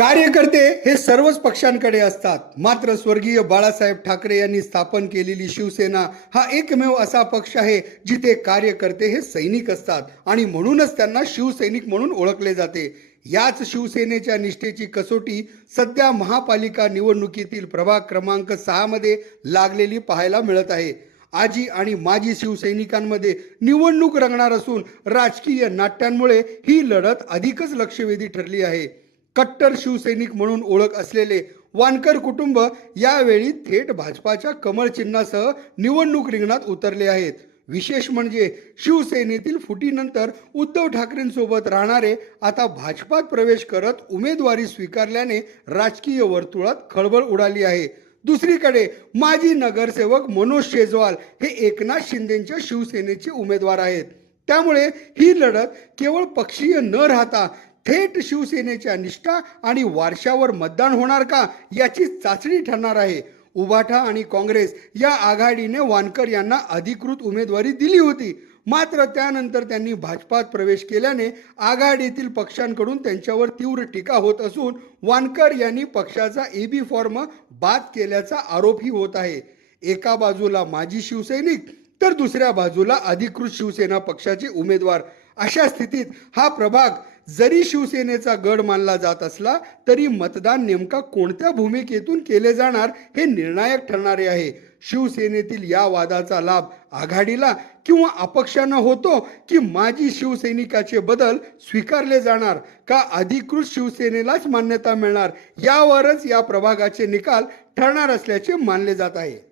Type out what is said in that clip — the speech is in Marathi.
कार्यकर्ते हे सर्वच पक्षांकडे असतात. मात्र स्वर्गीय बाळासाहेब ठाकरे यांनी स्थापन केलेली शिवसेना हा एकमेव असा पक्ष आहे जिथे कार्यकर्ते हे सैनिक असतात आणि म्हणूनच त्यांना शिवसैनिक म्हणून ओळखले जाते. याच शिवसेनेच्या निष्ठेची कसोटी सध्या महापालिका निवडणुकीतील प्रभाग क्रमांक सहा मध्ये लागलेली पाहायला मिळत आहे. आजी आणि माजी शिवसैनिकांमध्ये निवडणूक रंगणार असून राजकीय नाट्यांमुळे ही लढत अधिकच लक्षवेधी ठरली आहे. कट्टर शिवसैनिक म्हणून ओळख असलेले वानकर कुटुंब यावेळी थेट भाजपाच्या कमळ चिन्हासह निवडणूक रिंगणात उतरले आहेत. विशेष म्हणजे शिवसेनेतील फुटीनंतर उद्धव ठाकरेंसोबत राहणारे आता भाजपात प्रवेश करत उमेदवारी स्वीकारल्याने राजकीय वर्तुळात खळबळ उडाली आहे. दुसरीकडे माजी नगरसेवक मनोज शेजवाल हे एकनाथ शिंदेच्या शिवसेनेचे उमेदवार आहेत. त्यामुळे ही लढत केवळ पक्षीय न राहता थेट शिवसेनेच्या निष्ठा आणि वारशावर मतदान होणार का याची चाचणी ठरणार आहे. उबाठा आणि काँग्रेस या आघाडीने वानकर यांना अधिकृत उमेदवारी दिली होती. मात्र त्यानंतर त्यांनी भाजपात प्रवेश केल्याने आघाडीतील पक्षांकडून त्यांच्यावर तीव्र टीका होत असून वानकर यांनी पक्षाचा एबी फॉर्म बाद केल्याचा आरोपही होत आहे. एका बाजूला माजी शिवसैनिक तर दुसऱ्या बाजूला अधिकृत शिवसेना पक्षाचे उमेदवार. अशा स्थितीत हा प्रभाग जरी शिवसेनेचा गड मानला जात असला तरी मतदान नेमका कोणत्या भूमिकेतून केले जाणार हे निर्णायक ठरणारे आहे. शिवसेनेतील या वादाचा लाभ आघाडीला किंवा अपक्षांना होतो की माजी शिवसैनिकाचे बदल स्वीकारले जाणार का अधिकृत शिवसेनेलाच मान्यता मिळणार यावरच या प्रभागाचे निकाल ठरणार असल्याचे मानले जात आहे.